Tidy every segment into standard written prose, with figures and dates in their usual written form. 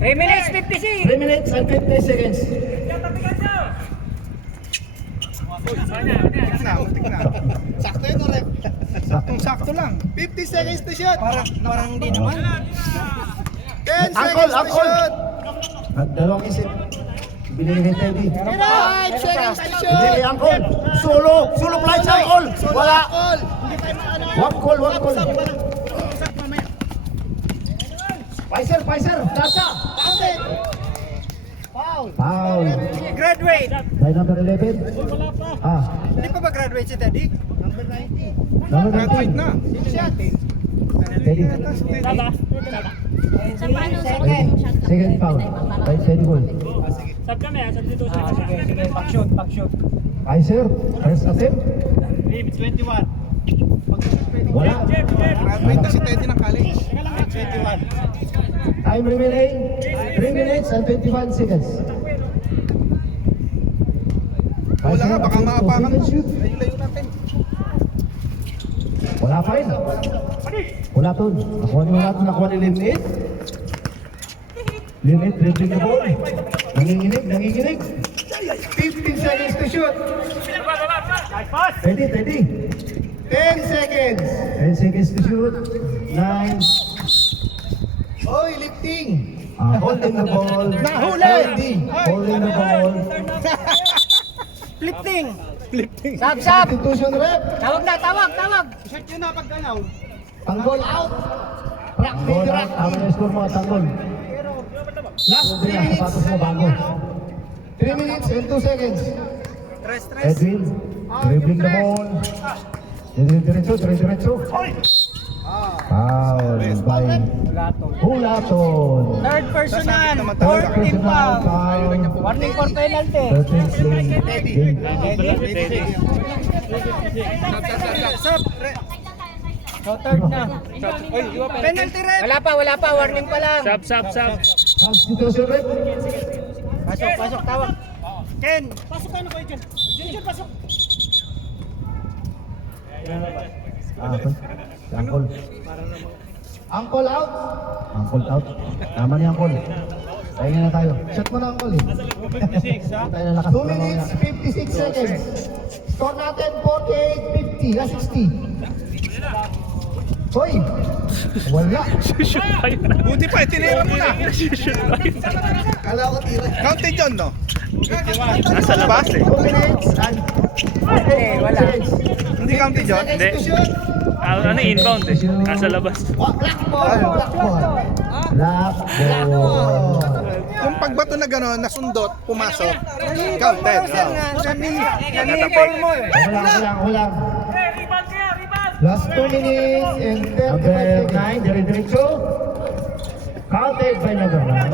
3 minutes 56. 3 minutes and 50 seconds. Sakto yun, rep. Sakto lang. 50 seconds to shoot. Parang hindi naman. 10 Angkol, seconds to angkol. shoot. Dalawang isip. Binili ni Teddy. 5 seconds to Hindi shoot. kay Angkol. Solo flight sa Angkol. Wala. One call. Pfizer. Nasa. Foul. Graduate. By number 11. Hindi pa ba graduate si Teddy? Number Graduate 19. na. Teddy. Second foul. By Teddy Ball. Sige, back-shoot. Pfizer. First attempt. Wala. Graduate na si Teddy ng college. 21. Time remaining 3 minutes and 21 seconds. Wala nga, baka maapakan mo. Shoot. Layo natin. Wala pa rin. Wala to. Nakuha ni Limit. Limit, dribbling the ball. Nanginginig. 15 seconds to shoot. Teddy. 10 seconds. 10 seconds to shoot. 9. Oy, lifting. Holding the ball. Nahuli! Holding the ball. Flipting. Sab. Institution rep. Tawag. Shoot yun na pag galaw. Tanggol out. Tanggol out. Tama na yung score mo, tanggol. Last 3 Sapatos minutes. mo bago. 3 minutes and 2 seconds. Edwin, dribbling the ball. Diretso. Foul by Hulaton. Third personal. naman Fourth talaga. team foul. Foul. Warning for penalty. 13 game. So third na. Penalty red. Wala pa. Warning pa lang. Substitution rep. Pasok. Tawag. Ken. Pasok kayo Ken. Ken, pasok. Angkol. Angkol out. Tama ni Angkol. Pahinga na tayo. Shot mo na Angkol eh. 2 minutes, 56 seconds. Score natin 48-50 na 60. Hoy! Wala. Buti pa, itinira mo na. Kala ko tira. Counted yun, no? Nasa labas eh. 2 minutes and Wala. Hindi counted yun? Hindi. Ano inbound eh. Nasa labas. Black ball. Black ball. Kung pagbato na gano'n, nasundot, pumasok, counted. Nani-call mo eh. Wala. Last 2 minutes and 35 seconds. Number 9, diretso. Counted by number 9.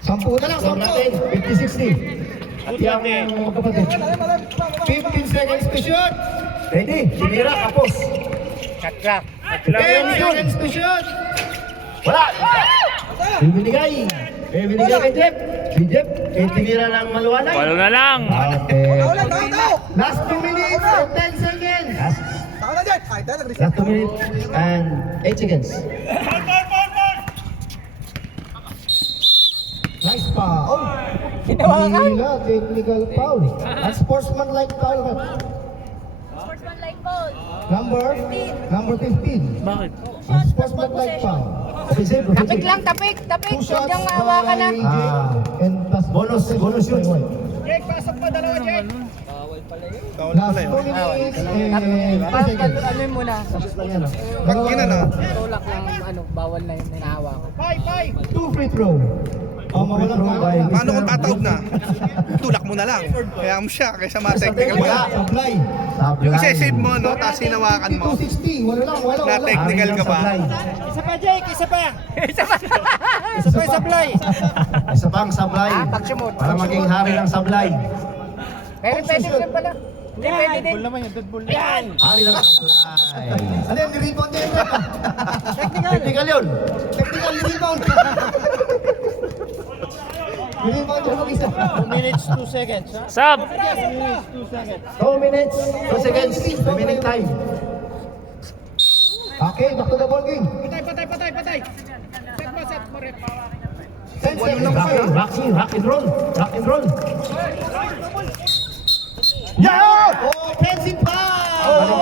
Sampu na lang, score natin. 50-60. At yung magkapatid. 15 seconds to shoot. Ready, sinira, kapos. Shot clock. 10 seconds to shoot. Wala. Ibinigay kay Jeff. Si Jeff, tinira ng maluwanay. Walo na lang. Okay. Last 2 minutes and 10 seconds. Last 2 minutes and 8 seconds. Nice foul. Hinawakan. Hila, technical foul. Unsportsmanlike foul. Sportsmanlike goal. Number 15. Bakit? Unsportsmanlike foul. Offensive. Tapik lang, tapik. Two Huwag shots niyang mahawakan na. and plus bonus yun. Jake, pasok pa dalawa, Jake. Bawal Last pala 2 yun. minutes and 5 seconds. Ano yun muna? Pag ginano, Tulak lang, bawal na yung hinahawakan. 2 free throw. Free throw by paano kung Mr. tatawag na? Tulak mo na lang. Kaya mo siya, kaysa ma-technical Wala, ka. sablay. Yung isa-save mo, no? Tapos hinawakan mo. 52-60, wala. Na-technical ka ba? Isa pa, Jake, isa pa. Isa pa yung sablay. Isa pang sablay. Pag-sumot. Para maging hari ng sablay. Pero pwede ko lang pala. Hindi, pwede din. Yan. Hari ng sablay. Ano yung rebound din? Technical yun. Technical rebound. Hindi mo ito mag-isa. 2 minutes, 2 seconds. Ha? Sub! 2 minutes, 2 seconds, remaining time. Okay, back to the ball game. Patay. Set mo, rep. 10 seconds. Rock and roll. Yeah! Offensive foul!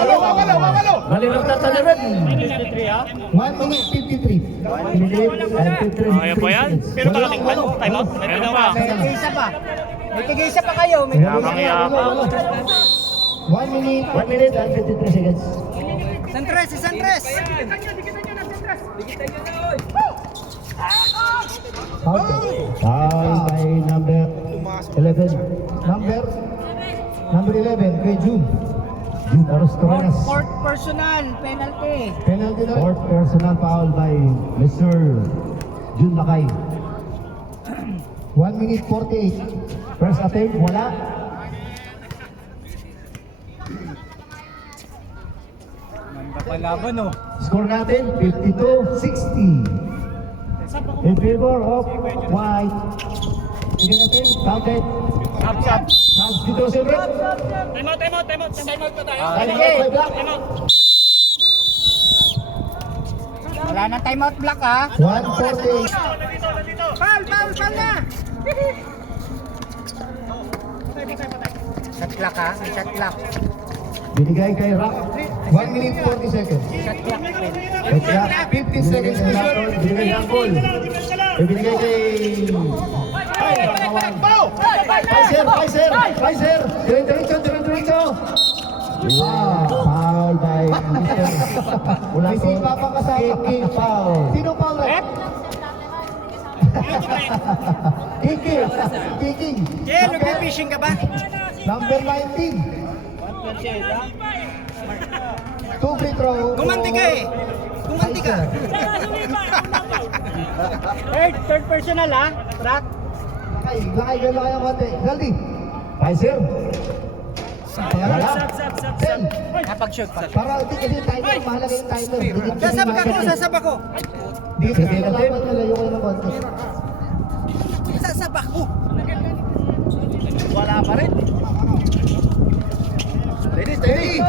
Malilog na taliran. 1 minute 53. 1 minute and 53 Kaya po yan? Pero malaking Time out? Meron pa. May tigisa pa kayo. May Kaya pa. 1 minute and 53 seconds. Santres. Foul by number 11. Number 11, kay June. June Arostoronas. Fourth personal, penalty. Penalty na. Fourth personal foul by Mr. June Lakay. 1 minute 48. First attempt, wala. Palaban, oh. Score natin, 52-60. In favor of White. Tingnan natin, counted. Sab. Substitution rate. Time out pa tayo. Sige. By Black. Wala na timeout block, ha? 148. Foul na! Shot clock, ha? May shot clock. Binigay kay Rock. 1 minute 40 seconds. Shot clock. Kaya 15 seconds to shoot. Binigay ng goal. Binigay kay... Pfizer! Diretso! Wow! Foul by Mr. Wala ko. Kiki foul. Sino foul? Kiki. Yeah, nag-fishing ka ba? Number 19. 2 free throw. Gumanti ka. Third personal, ha? Track. Lakay ang konti. Galdi. Pfizer. Wala. Ten. Napag-shoot pa. Para hindi kasi timer, mahalaga yung timer. Sasab ako. Dito dapat nalayo kayo ng konti. Sasab ako. Wala pa rin. Steady.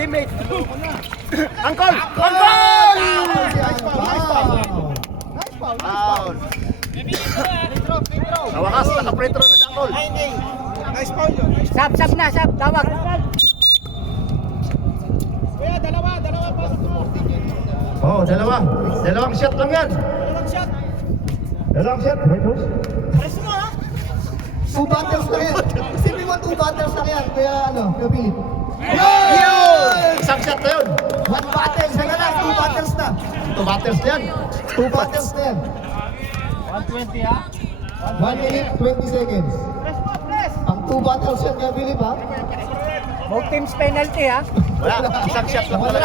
Limit. Angkol! Foul. Nawakas, naka-free throw na si Angkol. Sab na. Tawag. Oh, dalawang shot lang yan. Dalawang shot. Right, Rose? 2 batters lang yan. Simple mo 2 batters lang yan. Kaya kaya Philip. Isang shot na yun. 1 batter, isa na lang. 2 batters na. 2 batters na yan. 2 batters na yan. 120, ha? 1 minute, 20 seconds. Ang 2 batters yan kaya Philip, ha? Both teams penalty, ha? Wala, isang shot lang wala.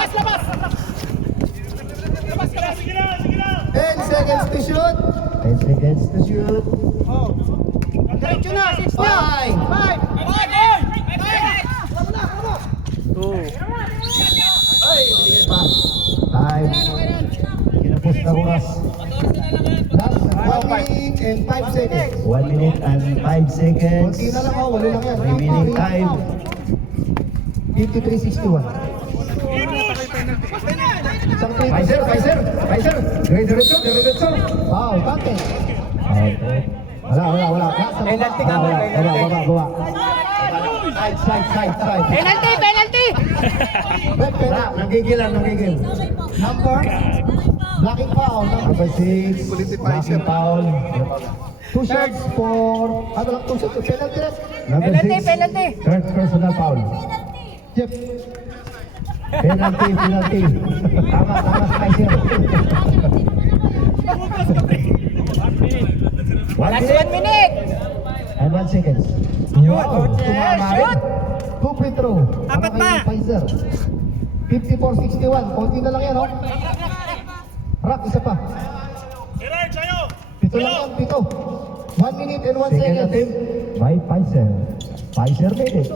10 seconds to shoot. 10 seconds to shoot. Diretso na, 6 na. 5. Ay, binigay pa. 5. Kinapos na oras. Last 1 minute and 5 seconds. 1 minute and 5 seconds. Kunti na lang ako, wala lang yan. Remaining time. 53-61. Pfizer! Diretso! Wow, kante! Wala. Penalty ka mo, Baba. Side. Penalty! Wala, nanggigil. Number? Blocking foul. Number 6. Blocking foul. 2 shots for... Ano lang 2 shots? Penalty rin. Number 6. Penalty. Third personal foul. Chip. Penalty. Tama, Spicer. Last 1 minute. And 1 second. Wow, tumama rin. Shoot! 2 free throw. Apat pa. Pfizer. 54-61. Konti na lang yan, oh. Rock, isa pa. Pito lang yan, pito. 1 minute and 1 second. By Pfizer. Pfizer made it.